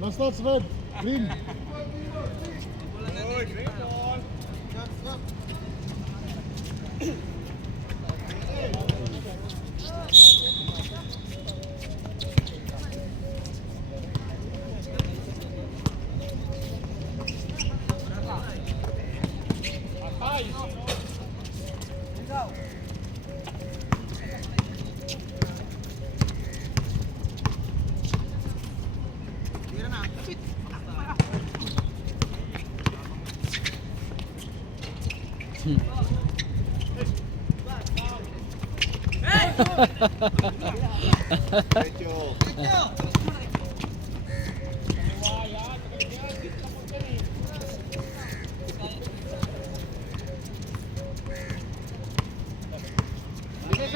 Last touch, red. Green.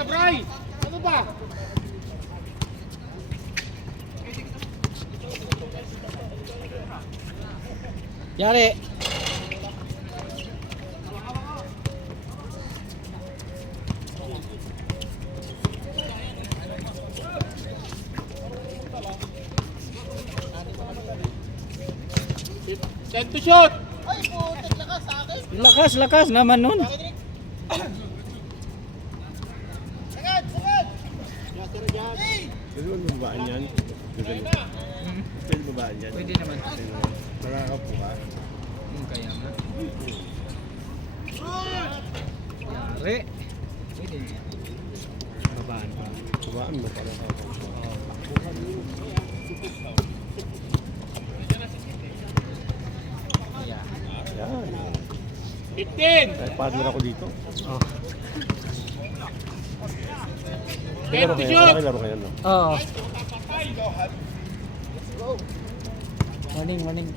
Bray! Ano ba? Yari. Send to shoot! Lakas naman nun. Pwede mo babaan yan? Pwede babaan yan? Pwede naman. Nakakapo ka? Kaya nga. Yari. Pwede. Babaan pa. Babaan mo para ka. Yeah. Yan. 15! Ay, partner ako dito. Oh. Laro kayo, laro kayo, no? Oo. Morning.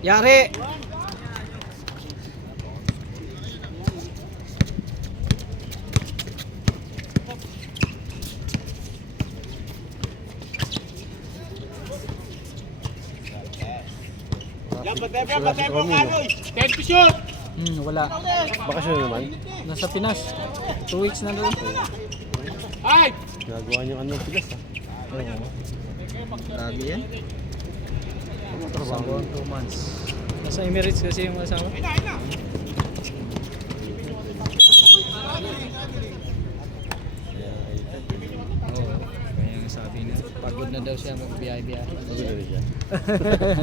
Yari. Patay mo, Kanoy! Send to shoot! Wala. Bakasyon na naman. Nasa Pinas. 2 weeks na doon. Ay! Nagawa niyo ano pilas, ha? Oo. Grabe yan. Ano Sa trabaho? buwan 2 months. Nasa Emirates kasi yung asawa. Oo. Kaya nga sabi na, pagod na daw siya mag-biyahe-biyahe. Pagod na rin siya.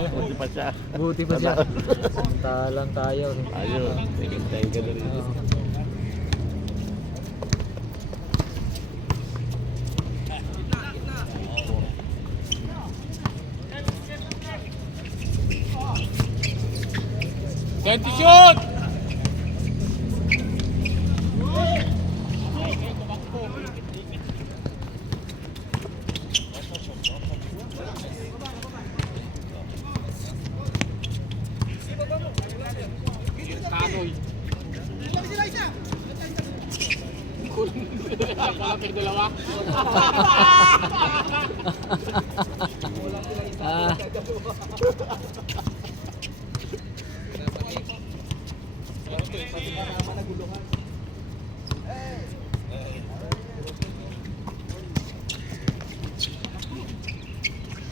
Buti pa siya. Buti pa siya. Samantalang tayo. Ayun. Thank you na rin. Oo. Send to shoot! Kanoy. Malapit dalawa. Ah.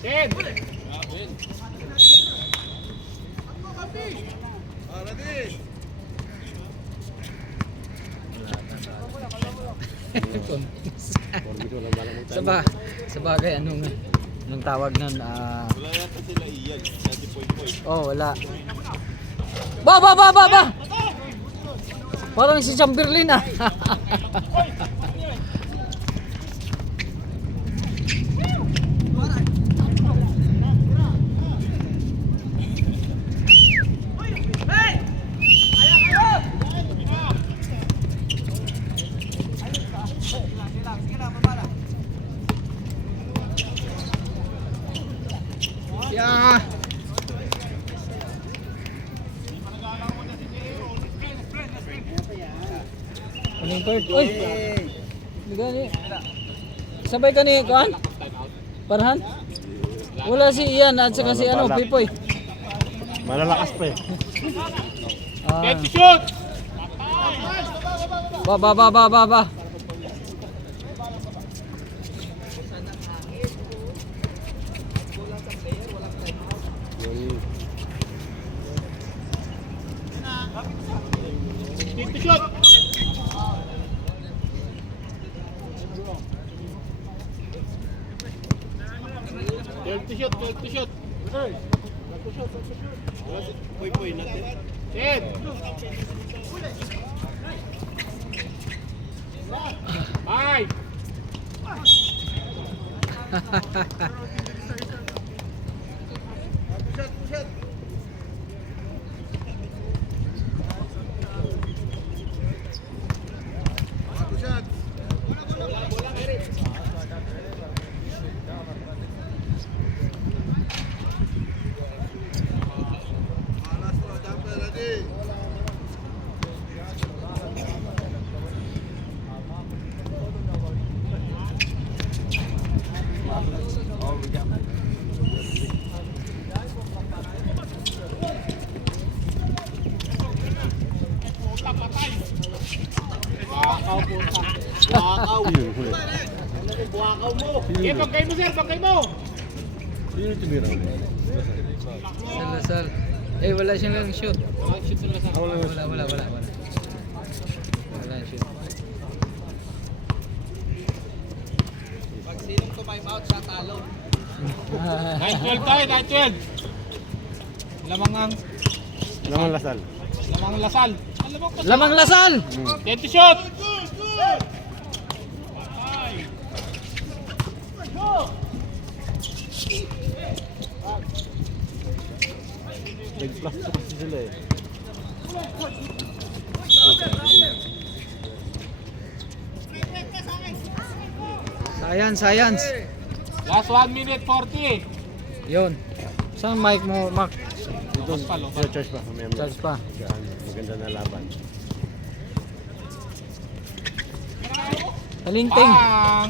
Ten! Sa bagay anong tawag nun? Wala yata sila iyan. Sa point. Oh, wala. Ba! Parang si Chamberlain ah. Yeah. Anong card? Uy! Ligani. Sabay ka ni Kuan? Parhan? Wala si Ian at saka si ano, Pipoy. Malalakas pa eh. Ah. shoot! Ba. Take the shot! Twelve to shoot. Poy natin. 10. 5. Wakaw. Bangkay mo sir, bangkay mo! Sino tumira? Lasal. Eh, wala siyang lang shoot. Shoot na sa Wala. Wala shoot. Nine 12 tayo, 9-12. Lamang Naman lasal. lasal. Lamang Lasal! 10 shot! Nag-plus to kasi sila eh. Science. Last 1 minute 40. Yun. Saan mic mo, Mac? Ito, charge pa. Charge pa. Maganda na laban. Talinting. Bang!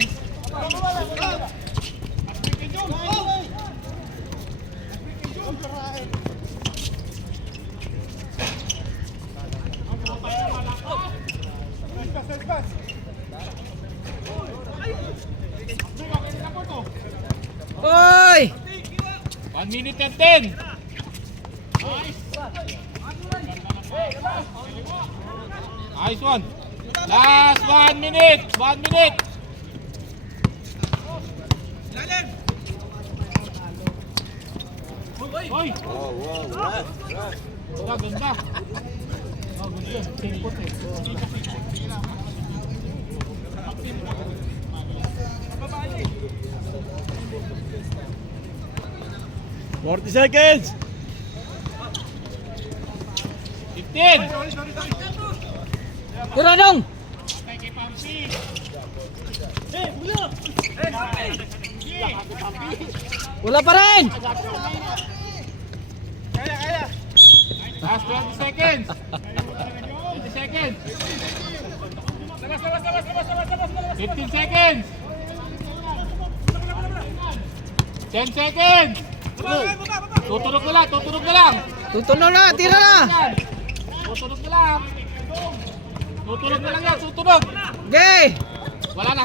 Oy! 1 minute and 10. Nice one. Last 1 minute. 1 minute. Hoy! Wow. Ganda. Oh, ganda. Tempo. 40 seconds! 15. Tira dong! Wala pa rin! Last 20 seconds. 20 seconds. 15 seconds. 10 seconds. Tutunog na lang. Tutunog na, tira na! Tutunog na lang. Tutunog na lang yan, tutunog. Okay! Wala na.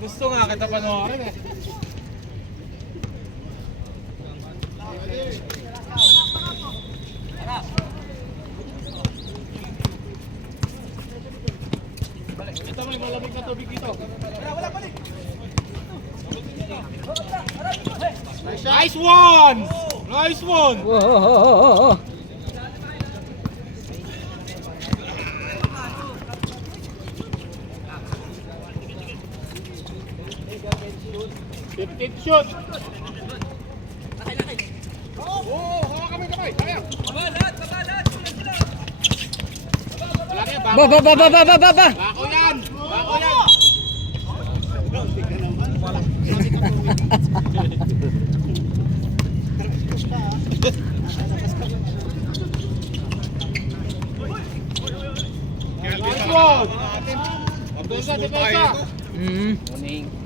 Gusto nga kita panoorin eh. Ito may malamig na tubig dito. Nice one! Nice one! Oh. 15 shoot! Kamay! Kaya! Wala yan, Ba! Bako yan!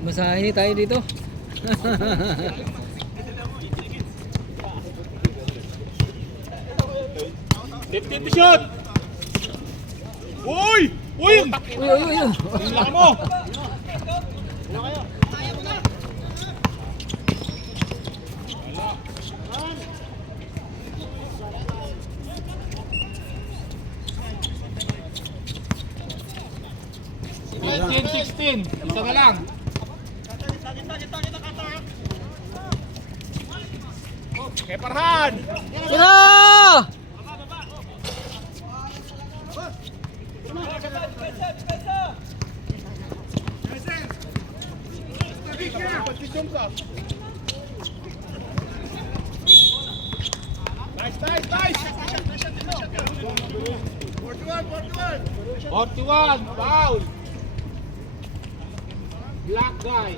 Masahe tayo dito. Left-hand to shoot! Uy! Uy! Uy, uy, uy. Ang laki mo! Ten, 16. Isa na lang. Kay Farhan! Tira! Nice, nice, nice! 41, foul! Black guy.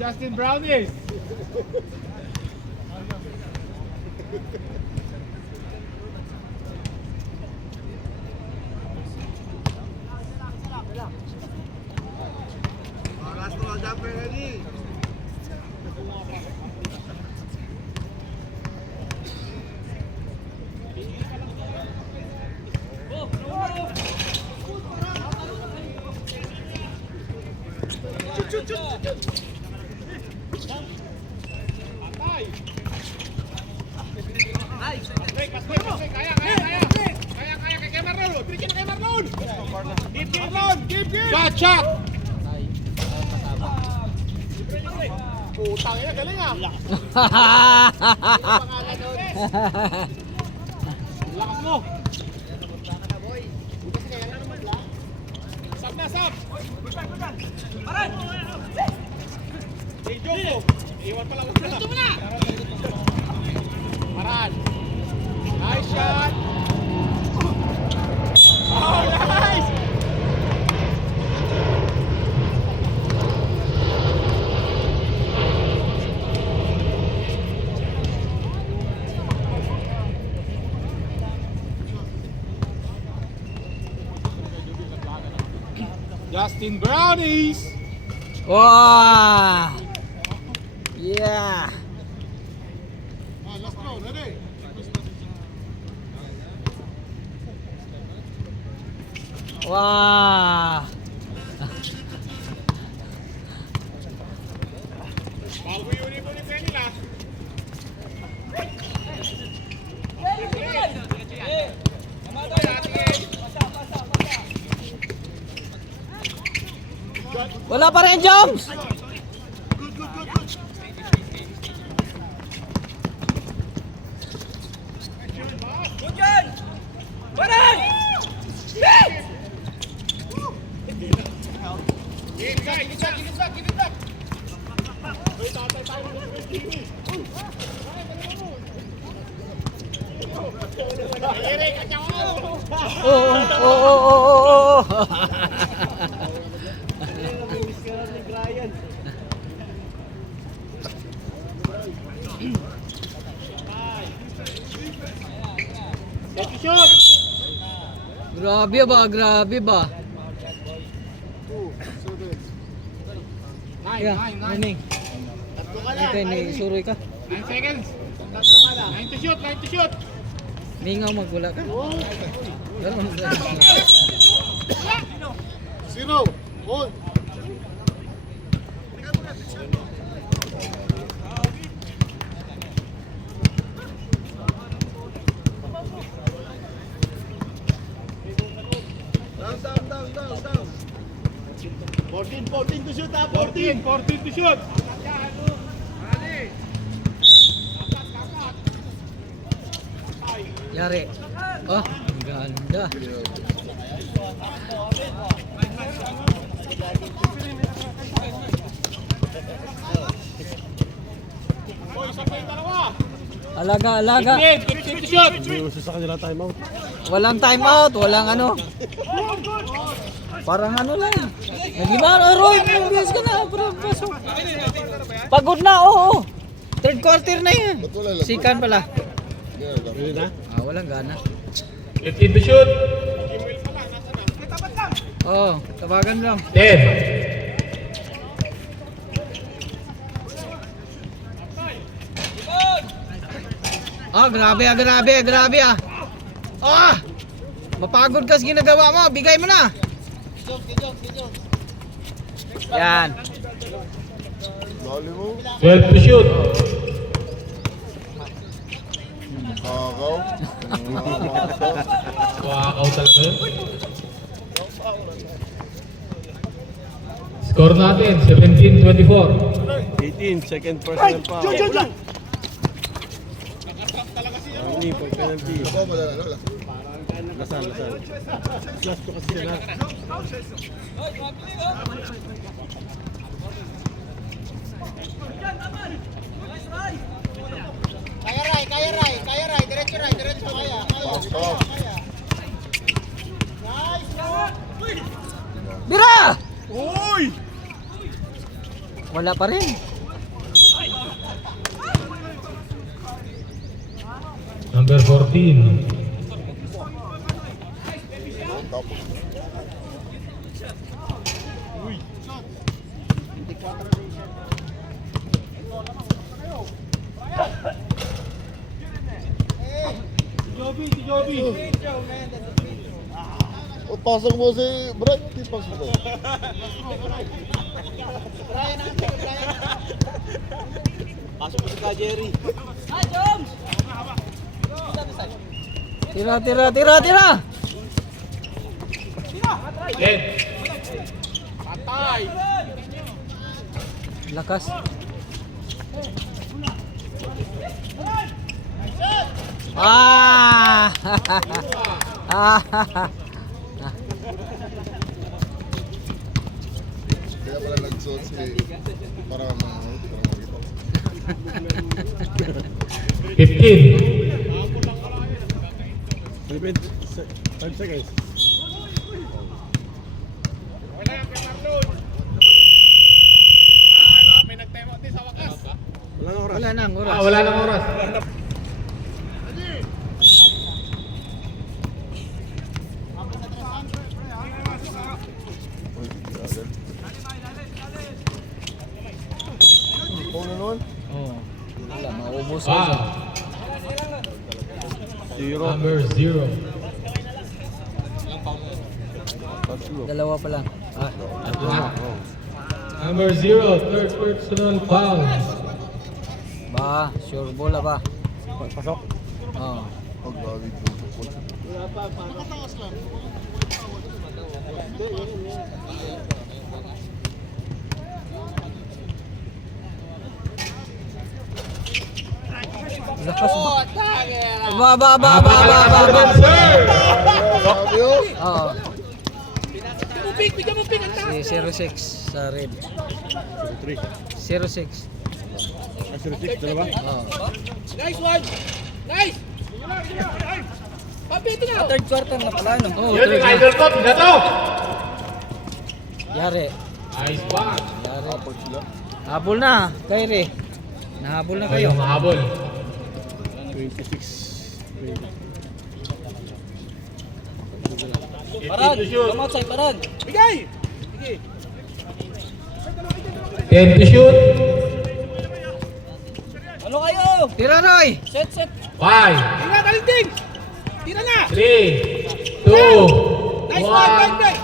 Justin Brownies. Shot, shot! Putang ina, galing ah! Lakas mo! Sab na, sab! Hey, Joko! Iwan pala, wag na! Ito mo na! Paran! Nice shot! Oh, nice! Justin Brownies! Wow! Yeah! Wow! Bago yung uniform ni Penila. Wala pa rin jumps! Oh. Let's shoot! Grabe ba, grabe ba? Nine. Nining. Ito ni suroy ka. 9 seconds. 9 to shoot. Mingaw magwala ka. Ganun. Zero. Hold. Down. 14 to shoot ha. 14 to shoot. Yari. Oh, ang ganda. Boy, isa pa yung dalawa. Alaga. 15 to shoot. Hindi uso sa kanila timeout. Walang timeout, walang ano. Parang ano lang. Nagimana, Roy, bilis ka na. Pasok. Pagod na, oo. Third quarter na yan. Sikan pala. Hindi na? Walang gana. 15 to shoot. Oh, tawagan lang. 10. Ah, grabe ah, grabe ah, grabe ah. Ah! Mapagod ka sa ginagawa mo, bigay mo na. Yan. 12 to shoot. Wow, talaga yun. Score natin, 17-24. 18, second personal foul. Hindi, pag penalty. Lasal. Last ko kasi sila. Kaya Ray, diretso kaya. Bira! Uy! Wala pa rin. Number 14. O, pasok mo si Brian, di pasok mo. Pasok ko si Ka Jerry. Tira. Len. Lakas. Ah! Kaya pala nagsuot si... Parang makita. 15. 5 seconds. May nagtemo din sa wakas. Walang oras. Wala nang oras. Wala nang oras. Kung naman, Oh. Wala, maubos Wow. ka. Number 0. Dalawa pa lang. Ah. Number 0, third personal foul. Ba, sure bola ba? Pasok. Oh. pag-gawin ko sa coach. Lakas ba? Ba. Sabi ko, Oo. Bigyan mo ping ang taas. Si 06 sa red. 3. 06. 06, dalawa. Oo. Nice one. Nice. Papito na. Third quarter na pala no. Oh, Yun yung idol ko, pinato! Yari. Nice pass. Yari. apat sila. Habol na, Kyrie. Nahabol na kayo. Yung habol. 26. Parad. Come outside, parad. Bigay. 10 to shoot. Ano kayo? Tira, Roy. Set. 5, Tira kalinting. Tira na. 3, 2, Nice one, 1. bang.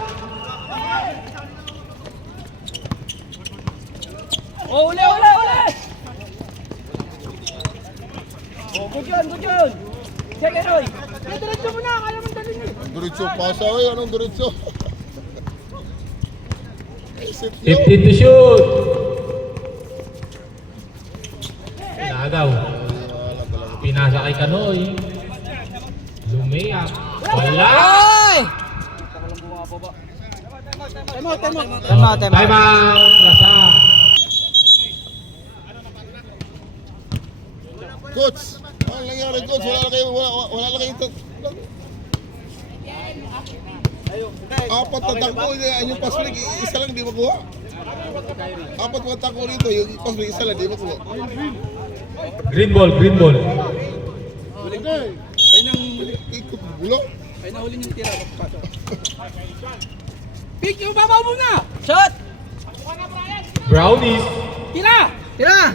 Oh, uli. Oh, good yun. Check it, Roy. Diretso mo na. Kaya mong dalhin eh. Ang diretso, pasa ko anong diretso? Sit nyo. 15 to shoot. Pinagaw. Wala talaga. Pinasa kay Kanoy. Lumiyak. Wala. Ay! Tema. Time out. Nasa. Coach, ano nangyari coach? Wala lang kayo apat na takbo, yung pass break, isa lang di makuha. Apat mga takbo rito, yung pass break, isa lang di makuha. Green ball. Ikot bulok. Big, yung babaw muna! Shot! Brownies. Tira! Tira!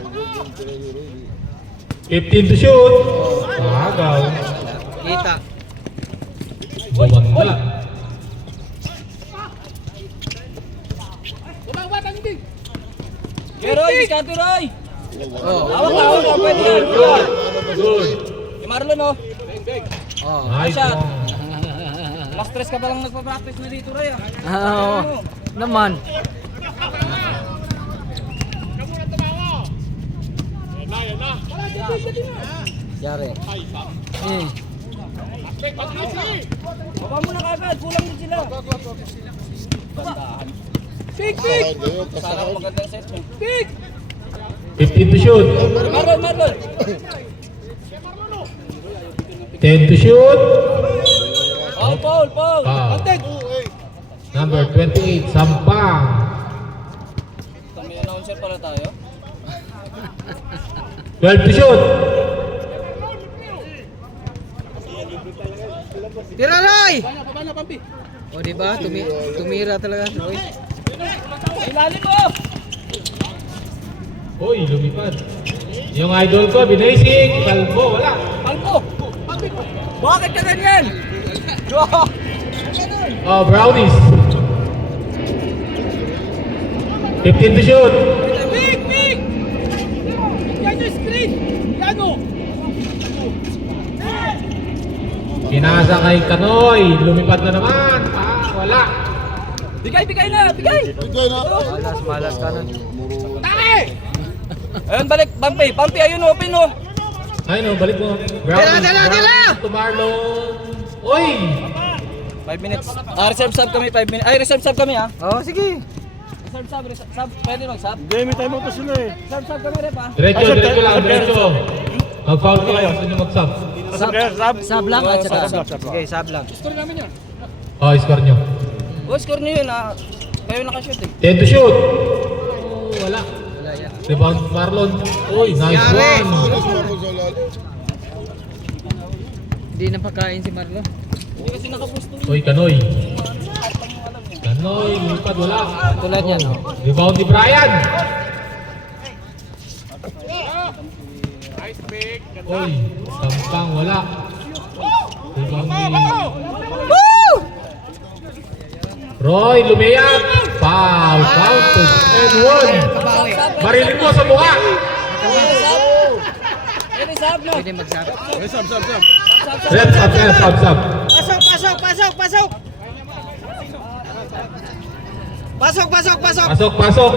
15 to shoot. Agaw. Kita. Bumanda. Bumaba, tangin! Roy, diskarte Roy! Hawak na, pwede yan. Good. Si Marlon oh. Oh, Nice shot. one. Mas stress ka pa lang nagpa-practice na dito Roy ah. Oo. Naman. Yari. Baba mo na kagad, kulang din sila. Big, big! Kasakay kayo, Sana kasakay. magandang set mo. Big! 15 to shoot. Marlon, Marlon! 10 to shoot. Paul, Paul, Paul! Foul. Contact! Number 28, Sampang. May announcer pala tayo. 12 to shoot. Tira Roy! Baba na, Pampi! O diba? Tumira talaga Roy. Ilalim mo! Uy, lumipad. Yung idol ko, binasing. Kalbo, wala. Palpo! Bakit ka ganyan? Oh, Brownies. 15 to shoot. Big, big! Yan yung screen! Yan o! Pinasa kay Kanoy. Lumipad na naman. Wala. Bigay, bigay na! Bigay! Bigay na. Malas ka na. Tae! Ayun, balik. Bumpy, Bumpy, ayun, open oh. Ay no, balik mo. Brownies. Tira! To Marlon. Uy! 5 minutes. Reserve sub kami, 5 minutes. Ay, reserve sub kami ah. Oo, sige. Reserve sub. Pwede mag-sub? Hindi, may time out pa sila eh. Reserve sub kami, rep ah. Diretso lang, diretso. Mag-foul kayo. Gusto nyo mag-sub. Sub lang at saka. Sub. Sige, sub lang. Score namin yan. Oh, score nyo. Score niyo yun ah. Kayo nakashoot eh. 10 to shoot. Oh, wala. Wala yan. Rebound Marlon. Uy, nice Yari. one. Alas mo sa lalim. Hindi na pagkain si Marlon. Hindi kasi nakapusto. Uy, Kanoy. Kanoy, lumipad, wala. Tulad yan, no? Rebound ni Brian. Uy, Sampang, wala. Rebound ni... Roy, lumiyak. Foul, counted, and one. Marilin mo sa mukha. Pwede sub no? Pwede mag-sub. Rep, sub. Pasok, pasok, pasok, pasok! Pasok, pasok, pasok! Pasok.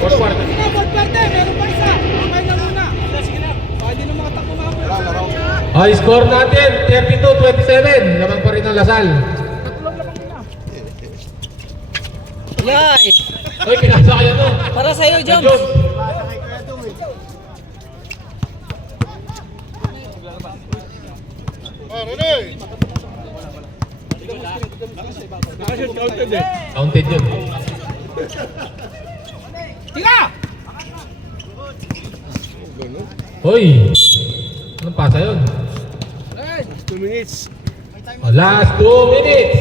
Fourth quarter. Fourth quarter, meron pa isa! Okay na muna! Sige na! Baka hindi na makatakbo mga Ay, score natin, 32-27. Lamang pa rin ang Lasal. Yay! Uy, pinasa kayo to. Para sa'yo, Jom. Jones. Rene! Nakashoot counted eh. Counted yun. Tira! Hoy! Anong pasa yun? 2 minutes. Oh, last 2 minutes.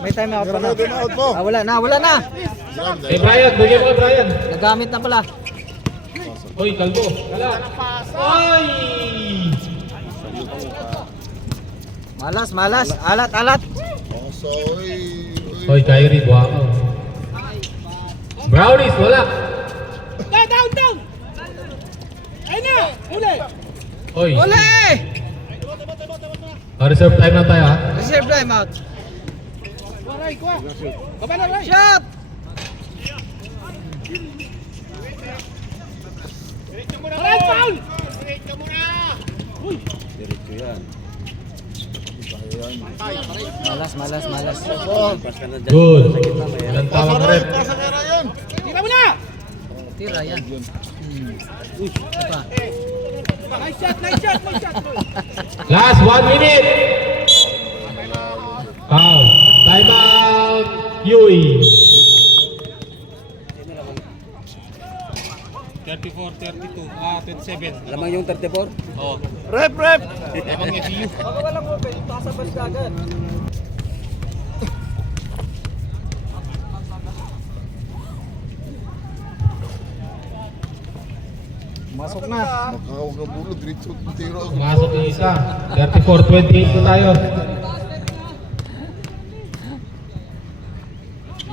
May time out pa na. Time out po. Wala na, wala na! Kay Brian, bigyan mo kay Brian. Nagamit na pala. Hoy, kalbo. Wala. Hoy! Malas, malas. Alat, alat. Soy. Hoy, Kyrie, buwakaw. Brownies, wala. Down! Ayun na! Uli! Hoy, Uli! reserve time na tayo ha. Reserve time out. Kuha, kuha! Baba na, Ray! Shot! Right foul! Diretso yan. Malas, malas, malas. Pas ka na dyan. Good. Ilang tawag na rin. Pasa kay Ryan. Tira mo na! Tira yan. Ito pa. Nice shot! Nice shot! Last 1 minute. Foul. Time out. Yui. 34, 32, 27. Lamang yung 34? Oo. Rep, rep! Lamang FU. Ako walang open, pasabas ka agad. Masok na. Makakawag ang bulo, diretso tiro ako. Pumasok yung isa. 34-28 na tayo.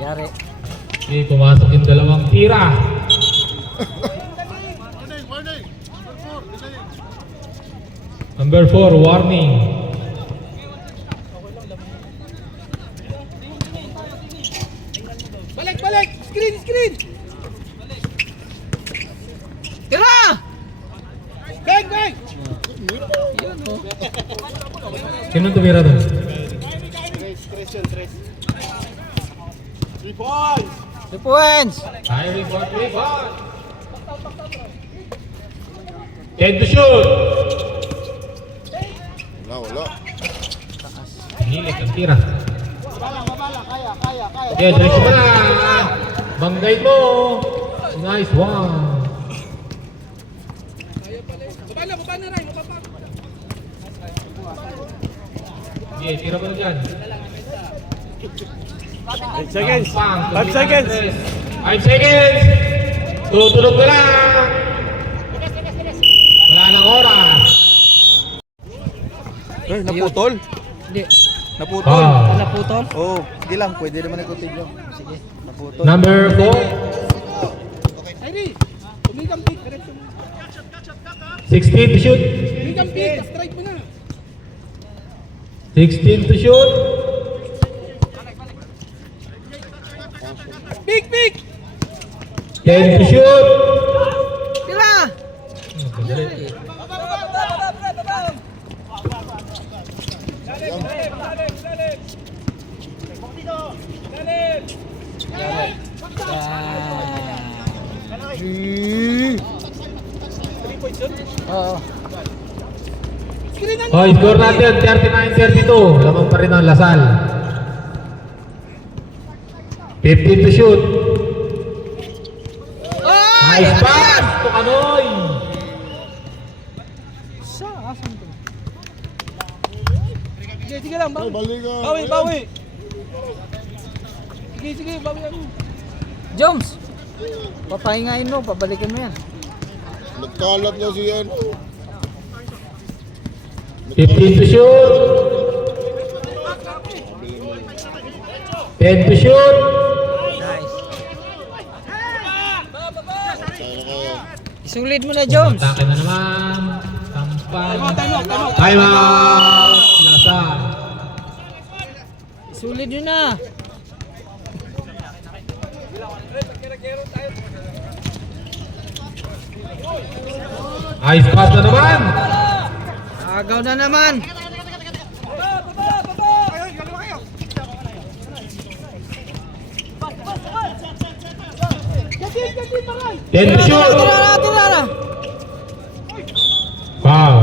Yari. Okay, pumasok yung dalawang tira. Number 4, warning. Balik, balik! Screen, screen! Tira! Bang, bang! Sino tumira doon? 2 points! Hiring for 3 points. 10 to shoot. Wala. Hilit ang tira. Okay, diretso mo na. Banggay mo. Nice one. Baba na rin, baba. Okay, tira mo na dyan. 8 seconds! 5 seconds! 5 seconds! Tutulog ko lang! Wala nang oras! Eh, naputol? Hindi. Naputol? Ah. Naputol? Oo, sige lang. Pwede naman i-continue. Sige. Naputol. Number 4, Kyrie, tumigang pick, diretso mo. 16 to shoot. Tumigang pick, strike mo na. 16 to shoot. Pick, pick! 10 to shoot. Tira! Oo. Oh, score natin 39-32. Lamang pa rin ang Lasal. 15 to shoot. Nice pass to Kanoy. Sige lang, bawi. Balikan. Bawi. Sige, bawi ako. Joms! Papahingain mo, pabalikin mo yan. Nagkalat na siya. 15 to shoot. 10 to shoot. Nice. Sana kaya. Isulit mo na, Joms. Atake na naman. Tampal. Time out. Time out. Lasal. Isulit nyo na. Nice pass na naman. Agaw na naman. Ten to shoot. Tira. Foul.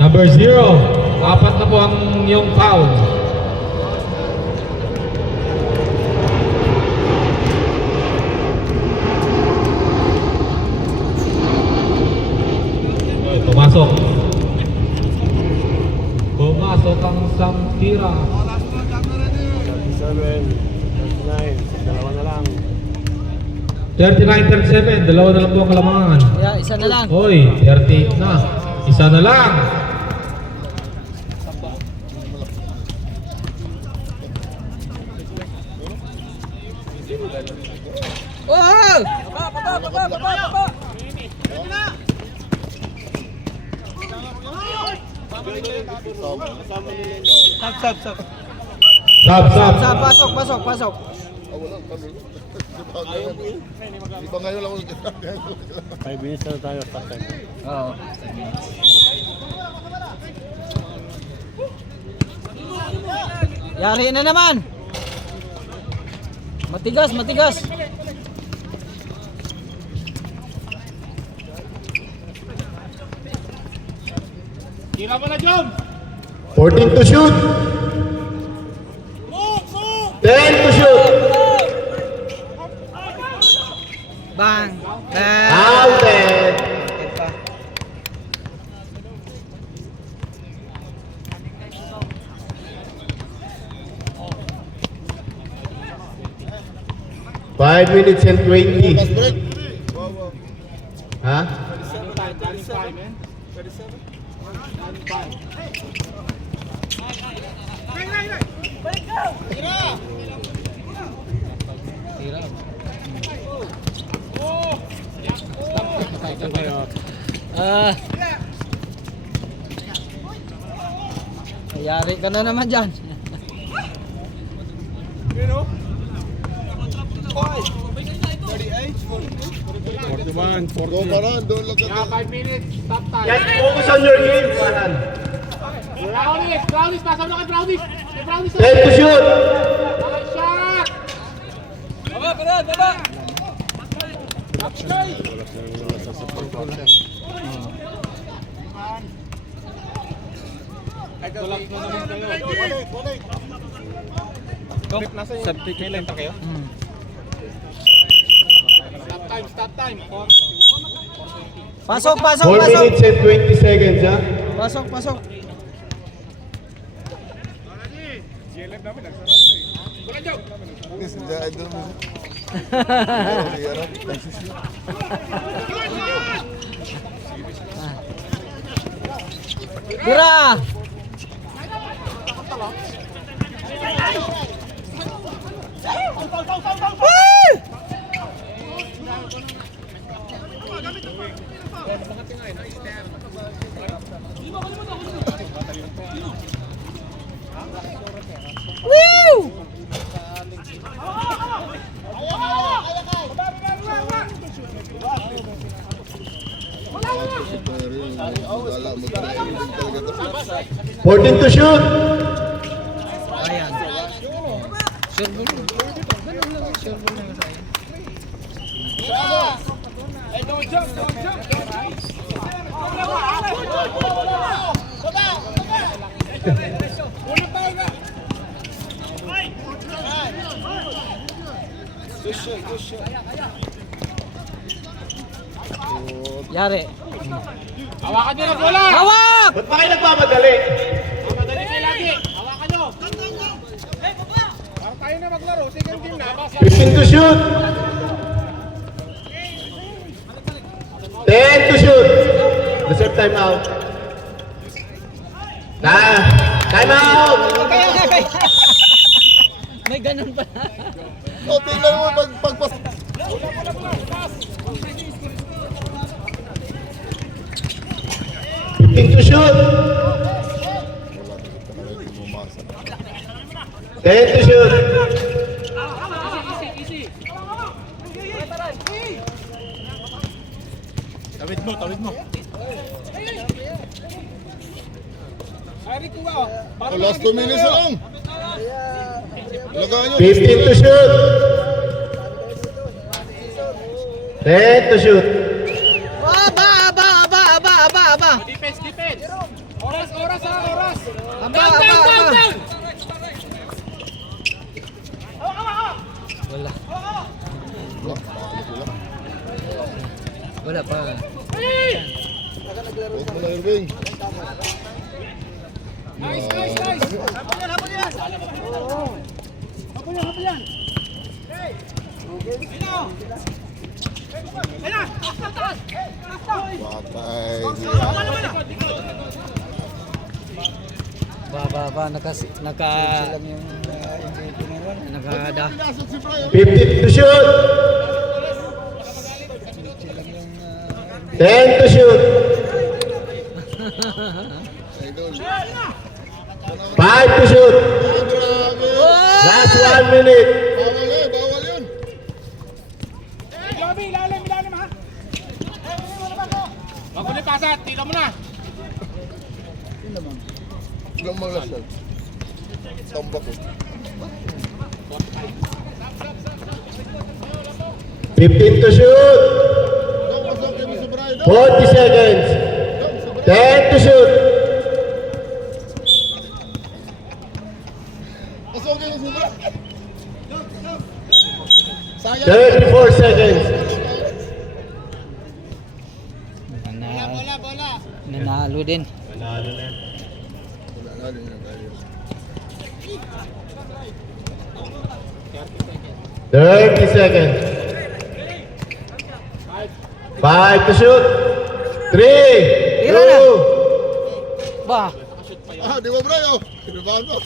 Number 0. Apat na po ang yung foul. Okay, pumasok. Pumasok ang Samtira. 37, 39, dalawa na lang. 39-37, dalawa na lang po ang kalamangan. Yeah, isa na lang. Hoy, 38 na. Isa na lang. Oh! Stop. Sab. Pasok. Ah, wala. Di ba ngayon lang ako 5 minutes na tayo. Stop time. Oo. Yari na naman. Matigas. Tira mo na, Jom! 14 to shoot. 10 to shoot. Bang! Counted. Pa. 5 minutes and 20. Fast break. Ha? Ah. Yari ka na naman dyan. Go Baran, don't look at the... 5 minutes, stop time. Just focus on your game, Baran. Brownies, nasa mo kay Brownies. Kay Brownies. Time to shoot. Shot! Substitute lang kayo? Stop time. Pasok, pasok, 4 pasok. minutes and 20 seconds, ha? Pasok, pasok. Yes, I don't know. Dura! Woo! Wala mo talaga to. 14 to shoot. Ayan. Sure ball. Sure ball na sa akin. Yari. Hawakan nyo na bola! Hawak! Ba't pa kayo nagmamadali? Madali kayo lagi! Hawakan nyo! Para tayo na maglaro, second team na. 15 to shoot. 10 to shoot. Reserve time out. Time out. Kaya. May ganun pa. O, tingnan mo pagpas... 15 to shoot. 10 to shoot. Tawid mo. Ari ko ba? Oh, last 2 minutes na lang. Lagaan nyo. 15 to shoot. 10 to shoot. Aba. Defense! Oras! Aba. Wala. Wala pa. Huwag mo lang, Irving. Nice! Hapon yan! Patay. Ba, nakada. 15 to shoot. 10 to shoot. 5 to shoot. Last 1 minute. Bawal yun. Joby, ilalim ha! Wag mo na pasat, tira mo na! Ilang mga last shot. Tambak ko. 15 to shoot. Pasok mo sa Brian. 40 seconds. 10 to shoot. Pasok mo sa Brian. Sayang. 34 seconds. din. Panalo na. Wala na tayo. 30 seconds. 5 to shoot. 3, Tira na. 2. Ba, Di ba bro? Sinubahan mo.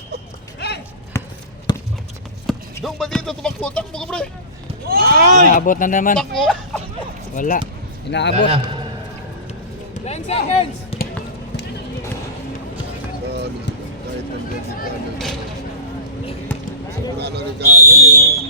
Doon ba dito tumakbo? Takbo ka bro. inaabot na naman. Takbo. Wala. Inaabot. Wala na. 10 seconds. Kahit nandiyan si Kano. Wala na rin Kano eh.